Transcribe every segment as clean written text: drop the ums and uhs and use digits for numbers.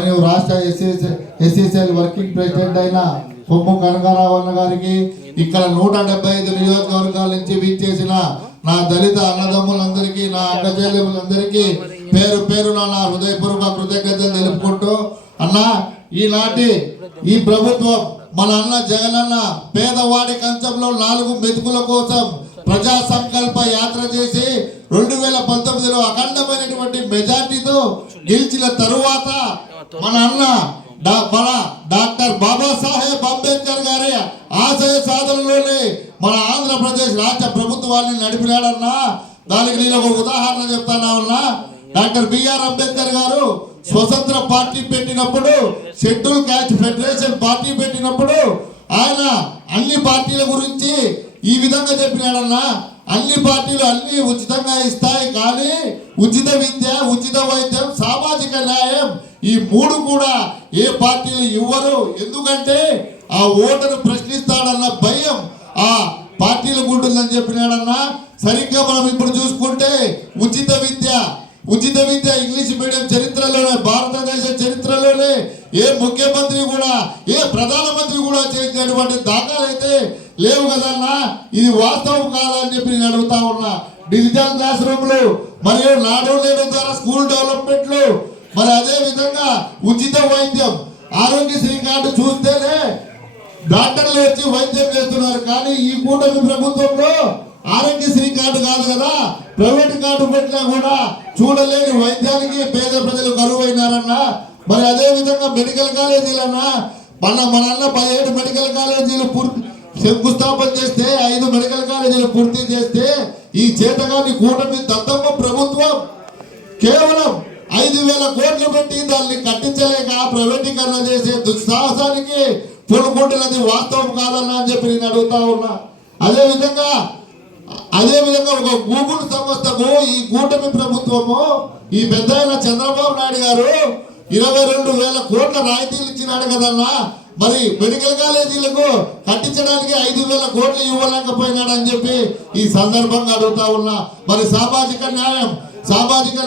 మరియు రాష్ట్ర SCCL working president అయిన కొమ్ము కనకారావు అన్న గారికి, ఇక్కడ 175 నియోజకవర్గాల నుంచి విచ్చేసిన నా దళిత అన్నదమ్ములందరికీ, నా అక్కచెల్లెములందరికీ పేరు పేరున నా హృదయపూర్వక కృతజ్ఞతలు తెలుపుకుంటూ, అన్న ఈనాటి ఈ ప్రభుత్వం మన అన్న జగనన్న పేదవాడి కంచంలో 4 మెతుకుల కోసం ప్రజా సంకల్ప యాత్ర చేసి 2019లో అఖండమైనటువంటి మెజార్టీతో గెలిచిన తరువాత మన అన్న డాక్టర్ బాబాసాహెబ్ అంబేద్కర్ గారి ఆశయ సాధనలోనే మన ఆంధ్రప్రదేశ్ రాష్ట్ర ప్రభుత్వాన్ని నడిపినాడన్నా. దానికి నేను ఒక ఉదాహరణ చెప్తానా ఉన్నా. డాక్టర్ బిఆర్ అంబేద్కర్ గారు స్వతంత్ర పార్టీ పెట్టినప్పుడు, షెడ్యూల్ క్యాస్ట్ ఫెడరేషన్ పార్టీ పెట్టినప్పుడు ఆయన అన్ని పార్టీల గురించి ఈ విధంగా చెప్పినాడన్నా. అన్ని పార్టీలు అన్ని ఉచితంగా ఇస్తాయి, కానీ ఉచిత విద్య, ఉచిత వైద్యం, సామాజిక న్యాయం ఈ 3 కూడా ఏ పార్టీలు ఇవ్వరు. ఎందుకంటే ఆ ఓటరు ప్రశ్నిస్తాడన్న భయం ఆ పార్టీలకు ఉంటుందని చెప్పినాడన్నా. సరిగ్గా మనం ఇప్పుడు చూసుకుంటే ఉచిత విద్య ఇంగ్లీష్ మీడియం చరిత్రలోనే, భారతదేశ చరిత్రలోనే ఏ ముఖ్యమంత్రి కూడా, ఏ ప్రధానమంత్రి కూడా చేసినటువంటి దాఖలు అయితే లేవు కదన్నా. ఇది వాస్తవం కాదని చెప్పి నేను అడుగుతా ఉన్నా. డిజిటల్ క్లాస్ రూమ్లు మరియు నాడు నేడు ద్వారా స్కూల్ డెవలప్మెంట్లు, మరి అదే విధంగా ఉచిత వైద్యం, ఆరోగ్యశ్రీ కార్డు చూస్తేనే డాక్టర్లు వచ్చి వైద్యం చేస్తున్నారు. కానీ ఈ కూటమి ప్రభుత్వంలో ఆరోగ్యశ్రీ కార్డు కాదు కదా, ప్రైవేట్ కార్డు పెట్టినా కూడా చూడలేని వైద్యానికి పేద ప్రజలు కరువైనారన్నా. మరి అదే విధంగా మెడికల్ కాలేజీలన్నా, మన అన్న 17 మెడికల్ కాలేజీలు శంకుస్థాపన చేస్తే, 5 మెడికల్ కాలేజీలు పూర్తి చేస్తే, ఈ చేతగాని కూటమి దత్తమ్మ ప్రభుత్వం కేవలం 5,000 కోట్లు పెట్టి దాన్ని కట్టించలేక ప్రైవేటీకరణ చేసే దుస్సాహసానికి పూనుకుంటున్నది వాస్తవం కాదన్నా అని చెప్పి నేను అడుగుతా ఉన్నా. అదేవిధంగా ఒక గూగుల్ సంస్థకు ఈ కూటమి ప్రభుత్వము, ఈ పెద్ద చంద్రబాబు నాయుడు గారు 22,000 కోట్ల రాయితీలు ఇచ్చినాడు కదన్నా. మరి మెడికల్ కాలేజీలకు కట్టించడానికి 5,000 కోట్లు ఇవ్వలేకపోయినాడు అని చెప్పి ఈ సందర్భంగా అడుగుతా ఉన్నా. మరి సామాజిక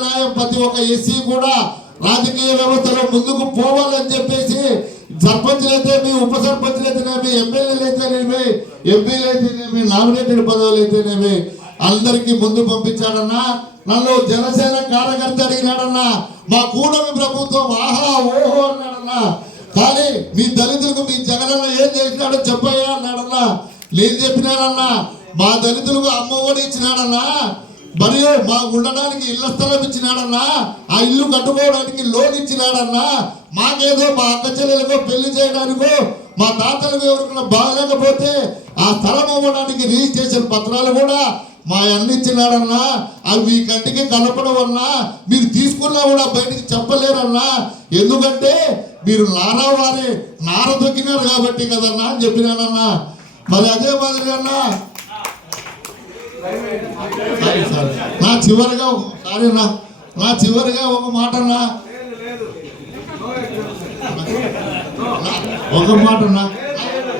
న్యాయం ప్రతి ఒక్క ఎస్సీ కూడా రాజకీయ వ్యవస్థలో ముందుకు పోవాలని చెప్పేసి సర్పంచ్లైతేమి, ఉప సర్పంచ్లైతేనేమి, ఎమ్మెల్యేలైతేనేమి, ఎంపీలైతేనేమి, నామినేటెడ్ పదవులు అయితేనేమి అందరికీ ముందు పంపించాడన్నా. నన్ను జనసేన కార్యకర్త అడిగినాడన్నా, మా కూటమి ప్రభుత్వం ఆహా ఓహో అన్నాడన్నా. కానీ మీ దళితులకు మీ జగనన్న ఏం చేసినాడో చెప్పయ్యా అన్నాడన్నా. నేను చెప్పినానన్నా, మా దళితులకు అమ్మఒడి ఇచ్చినాడన్నా, మరియు మా ఉండడానికి ఇళ్ల స్థలం ఇచ్చినాడన్నా, ఆ ఇల్లు కట్టుకోవడానికి లోన్ ఇచ్చినాడన్నా. మాకేదో మా అక్క చెల్లెలకో పెళ్లి చేయడానికో, మా తాతలకు ఎవరికైనా బాగలేకపోతే ఆ స్థలం అవ్వడానికి రిజిస్ట్రేషన్ పత్రాలు కూడా మా అన్నిచ్చినాడన్నా. అవి మీ కంటికి కనపడం వలన మీరు తీసుకున్నా కూడా బయటికి చెప్పలేరన్నా. ఎందుకంటే మీరు నార దొక్కినారు కాబట్టి కదన్నా అని చెప్పినానన్నా. మరి అదే మాదిరిగా నా చివరిగా ఒక మాట అన్నా,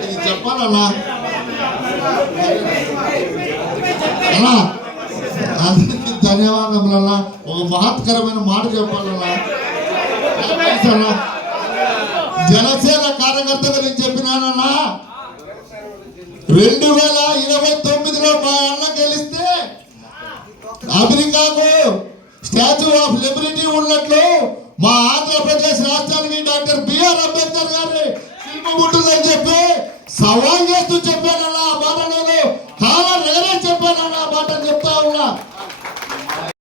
ఇది చెప్పాలన్నా. అన్నా అందరికీ ధన్యవాదములన్నా. ఒక మహత్కరమైన మాట చెప్పాలన్నా. జనసేన కార్యకర్తగా నేను చెప్పినానన్నా, 2029లో మా అన్న గెలిస్తే అమెరికాకు స్టాచ్యూ ఆఫ్ లిబర్టీ ఉన్నట్లు మా ఆంధ్రప్రదేశ్ రాష్ట్రానికి డాక్టర్ బిఆర్ అంబేద్కర్ గారి శిల్పం ఉంటుందని చెప్పి సవాల్ చేస్తూ